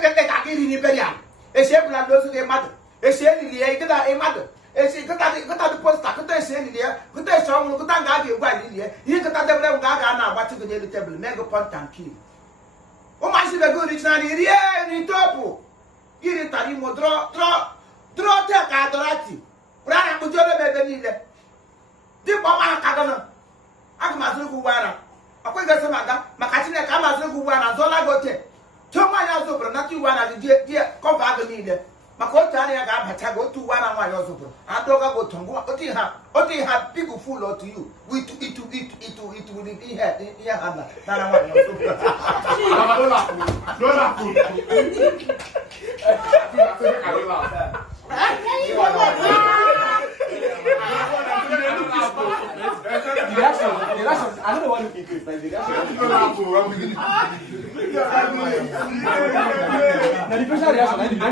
ka kiri ni beria e se bla do so de mad e se ni le ke da e mad e se ke ta de posta ke ta se ni le ke ta so mu ke ta ga de gwa ni le yi ke ta de bla ga na agba ti go ni table me go point and kill o ma si be go original ni topo iri tari mo dro te ka dorati brana mu jole be be ni le di pa ma ka gana ag ma zo ku wara akwai ga sama ga makati ne ka ma zo ku wara zo la gote to ma ya zo bra na ti wara di ko ba ga ni le mako ta ne ga bata go tu wara wa yo zo bra ando ga go tongo o ti ha people full to you we to it will be here hana na wa yo zo bra dola ku I don't know what to increase. Like the reaction.